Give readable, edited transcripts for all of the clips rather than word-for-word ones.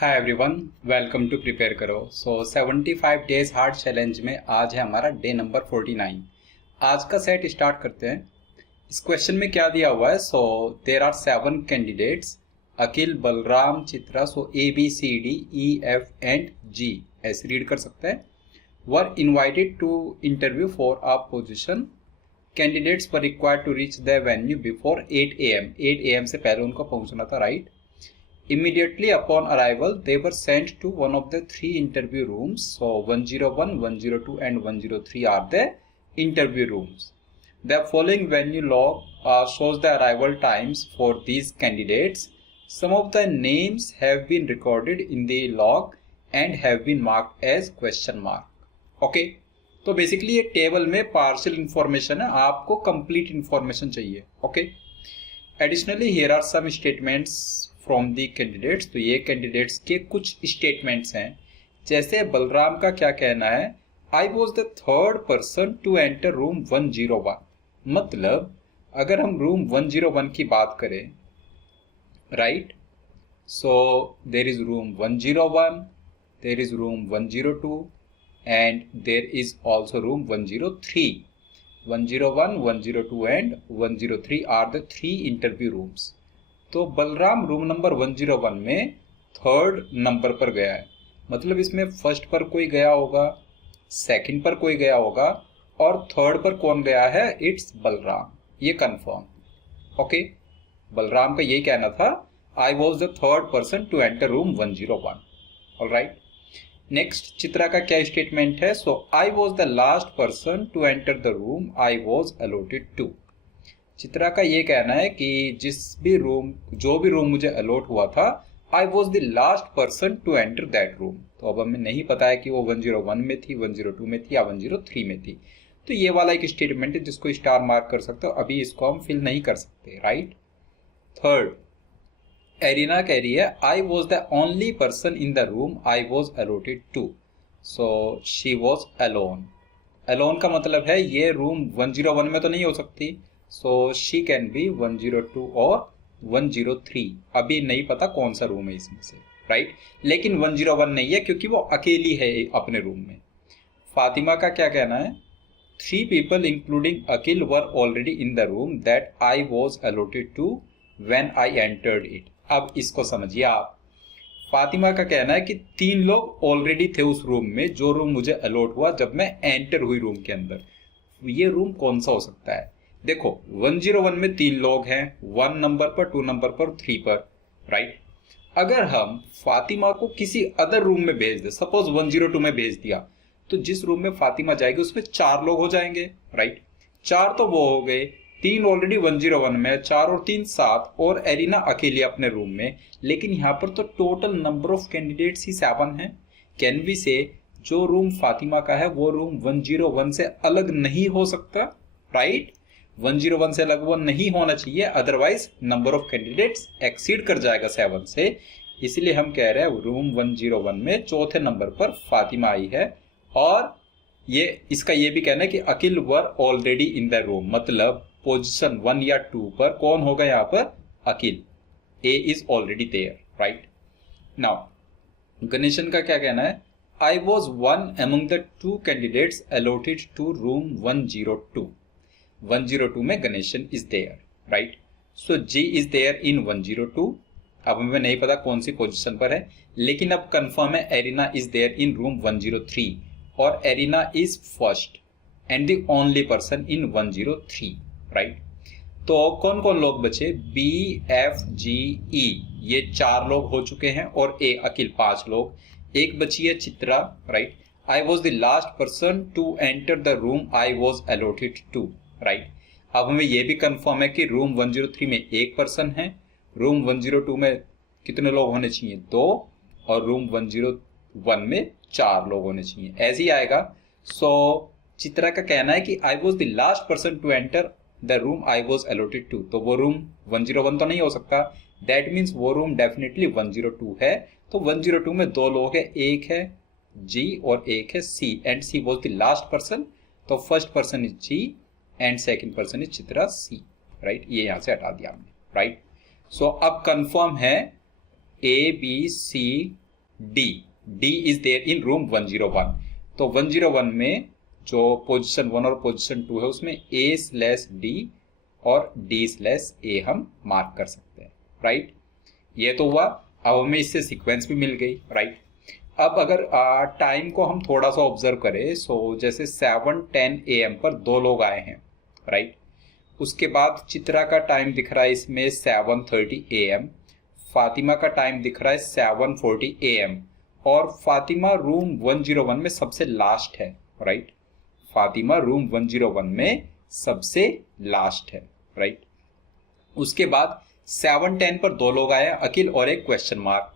Hi everyone, welcome to prepare करो। 75 days hard challenge में आज है हमारा डे नंबर 49। आज का सेट स्टार्ट करते हैं। इस क्वेश्चन में क्या दिया हुआ है? There are 7 candidates, Akhil, Balram, Chitra, ABCDEF and G, ऐसे रीड कर सकते हैं। Were invited to interview for a position. Candidates were required to reach the venue before 8 AM। 8 AM से पहले उनको पहुंचना था, right? Immediately upon arrival, they were sent to one of the 3 interview rooms. So 101, 102 and 103 are the interview rooms. The following venue log shows the arrival times for these candidates. Some of the names have been recorded in the log and have been marked as question mark. Okay. तो basically ये table में partial information है, आपको complete information चाहिए। Okay. Additionally here are some statements from the candidates. तो ये candidates के कुछ स्टेटमेंट्स हैं। जैसे बलराम का क्या कहना है, I was the third person to enter room 101। मतलब अगर हम रूम 101 की बात करें, right, so there is room 101, there is room 102 and there is also room 103। 101, 102 and 103 are the 3 interview rooms. तो बलराम रूम नंबर 101 में थर्ड नंबर पर गया है। मतलब इसमें फर्स्ट पर कोई गया होगा, सेकंड पर कोई गया होगा और थर्ड पर कौन गया है? इट्स बलराम। ये कंफर्म। ओके, बलराम का यही कहना था, I was the third person to enter room 101। Alright. Next, Chitra का क्या स्टेटमेंट है? I was the last person to enter the room I was allotted to. Chitra का ये कहना है कि जो भी रूम मुझे अलॉट हुआ था, I was the last person to enter that room. तो अब हमें नहीं पता है कि वो 101 में थी, 102 में थी या 103 में थी। तो ये वाला एक स्टेटमेंट है जिसको स्टार मार्क कर सकते हो। अभी इसको हम फिल नहीं कर सकते, राइट। थर्ड, एरिना कह रही है, I was the only person in the room I was allotted to. So she was alone. Alone का मतलब है ये रूम 101 में तो नहीं हो सकती। सो शी कैन बी 102 और 103। अभी नहीं पता कौन सा रूम है इसमें से, राइट। लेकिन 101 नहीं है क्योंकि वो अकेली है अपने रूम में। फातिमा का क्या कहना है? 3 people including Akil were already in the room that I was allotted to when I entered it. अब इसको समझिए आप। फातिमा का कहना है कि 3 लोग ऑलरेडी थे उस रूम में, जो रूम मुझे अलॉट हुआ जब मैं एंटर हुई रूम के अंदर। ये रूम कौन सा हो सकता है? देखो 101 में 3 लोग हैं, 1 नंबर पर, 2 नंबर पर, 3 पर, राइट। अगर हम फातिमा को किसी अदर रूम में भेज दे, सपोज 102 में भेज दिया, तो जिस रूम में फातिमा जाएगी उसमें 4 लोग हो जाएंगे, राइट। 4 तो वो हो गए, 3 ऑलरेडी 101 में, 4 और 3 7, और एरिना अकेली अपने रूम में। लेकिन यहाँ पर तो टोटल नंबर ऑफ कैंडिडेट्स ही 7 है। कैन वी से जो रूम फातिमा का है वो रूम 101 से अलग नहीं हो सकता, राइट। 101 से अलग वो नहीं होना चाहिए, otherwise number of candidates exceed कर जाएगा 7 से। इसलिए हम कह रहे हैं रूम 101 में चौथे नंबर पर फातिमा आई है। और इसका ये भी कहना है कि Akil were already in the room. मतलब पोजीशन 1 या 2 पर कौन होगा यहाँ पर? Akil. A is already there, right. Now Ganesan का क्या कहना है? I was one among the 2 candidates allotted to room 102। 102 में Ganesan is there, right. So G is there in 102। अब हमें नहीं पता कौन सी पोजीशन पर है, लेकिन अब कंफर्म है Arina is there in room 103 और Arina is first and the only person in 103, right. तो कौन कौन लोग बचे? B, F, G, E, ये 4 लोग हो चुके हैं और A अकिल 5 लोग। एक बची है Chitra, right. I was the last person to enter the room I was allotted to, right. अब हमें यह भी कंफर्म है कि रूम 103 में 1 पर्सन है, रूम 102 में कितने लोग होने चाहिए? 2, और रूम 101 में 4 लोग होने चाहिए। ऐसे ही आएगा। सो चित्रा का कहना है कि I was the last person to enter the room I was allotted to. तो वो रूम 101 तो नहीं हो सकता, दैट मीन्स वो रूम डेफिनेटली 102 है। तो 102 में 2 लोग हैं, एक है G और एक है C, and C was the last person. तो first person is G and second person is Chitra C, right. ये यहां से हटा दिया हमने, राइट। सो अब कंफर्म है A, B, C D, D is there in room 101। तो 101 में जो पोजीशन 1 और पोजीशन 2 है उसमें A/D और D/A हम मार्क कर सकते हैं, राइट। ये तो हुआ। अब हमें इससे सीक्वेंस भी मिल गई, राइट। अब अगर टाइम को हम थोड़ा सा ऑब्जर्व करें, सो जैसे 7:10 AM पर 2 लोग आए हैं, राइट। उसके बाद चित्रा का टाइम दिख रहा है इसमें 7:30 AM, फातिमा का टाइम दिख रहा है 7:40 AM, और फातिमा रूम 101 में सबसे लास्ट है, राइट। फातिमा रूम 101 में सबसे लास्ट है, राइट। उसके बाद 7:10 पर 2 लोग आए, अखिल और एक क्वेश्चन मार्क।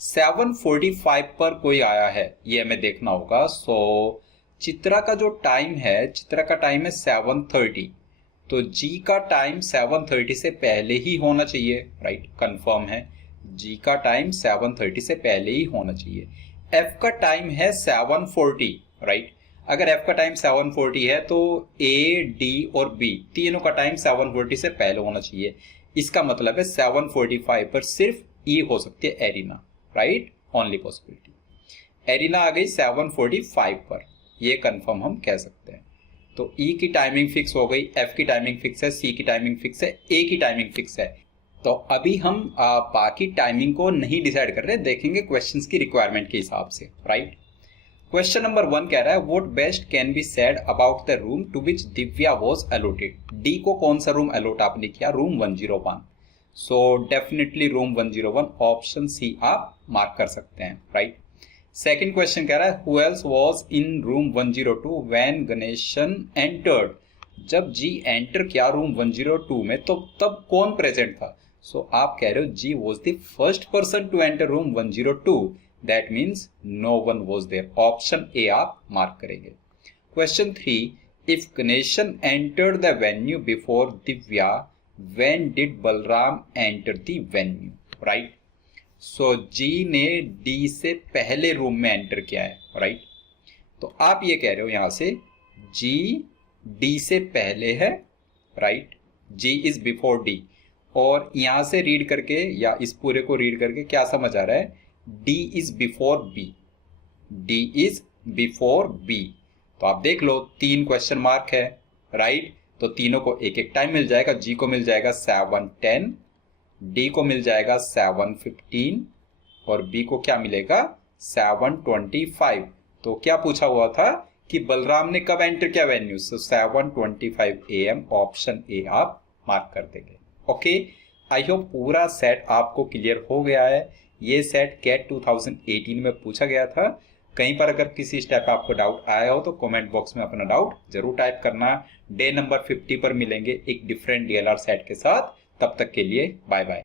7:45 पर कोई आया है, ये हमें देखना होगा। सो चित्रा का जो टाइम है, चित्रा का टाइम है 7:30, तो जी का टाइम 7:30 से पहले ही होना चाहिए, राइट। कंफर्म है, जी का टाइम 7:30 से पहले ही होना चाहिए। एफ का टाइम है 7:40, राइट। अगर एफ का टाइम 7:40 है तो ए, डी और बी तीनों का टाइम 7:40 से पहले होना चाहिए। इसका मतलब है 7:45 पर सिर्फ ई हो सकती है, Arena, right. Only possibility Arena आ गई 7:45 पर, ये कंफर्म हम कह सकते हैं। तो ई की टाइमिंग फिक्स हो गई, एफ की टाइमिंग फिक्स है, सी की टाइमिंग फिक्स है, ए की टाइमिंग फिक्स है। तो अभी हम बाकी टाइमिंग को नहीं डिसाइड कर रहे, देखेंगे क्वेश्चंस की रिक्वायरमेंट के हिसाब से, राइट। क्वेश्चन नंबर 1 कह रहा है what best can be said about the room to which Divya was allotted. D को कौन सा रूम अलॉट आपने किया, room 101। So definitely room 101, option C आप मार्क कर सकते हैं, राइट। सेकंड क्वेश्चन कह रहा है who else was in room 102 when Ganesan entered. जब जी एंटर किया रूम 102 में तो तब कौन प्रेजेंट था। सो आप कह रहे हो जी was the first person to enter room 102, that means no one was there, option A आप मार्क करेंगे। Question 3 if Ganesan entered the venue before Divya when did Balram enter the venue, right. So G ने D से पहले room में enter किया है, right. तो आप ये कह रहे हो यहां से जी डी से पहले है, राइट। जी इज बिफोर डी, और यहां से रीड करके या इस पूरे को रीड करके क्या समझ आ रहा है, D is before B, D is before B. तो आप देख लो 3 क्वेश्चन मार्क है, राइट। तो तीनों को एक एक टाइम मिल जाएगा, जी को मिल जाएगा 7:10, डी को मिल जाएगा 7:15 और बी को क्या मिलेगा 7:25। तो क्या पूछा हुआ था कि बलराम ने कब एंटर किया venue, so 7:25 AM, option A आप मार्क कर देंगे। ओके, आई होप पूरा सेट आपको क्लियर हो गया है। ये सेट कैट 2018 में पूछा गया था। कहीं पर अगर किसी स्टेप पे आपको डाउट आया हो तो कमेंट बॉक्स में अपना डाउट जरूर टाइप करना। डे नंबर 50 पर मिलेंगे एक डिफरेंट DLR सेट के साथ। तब तक के लिए बाय बाय।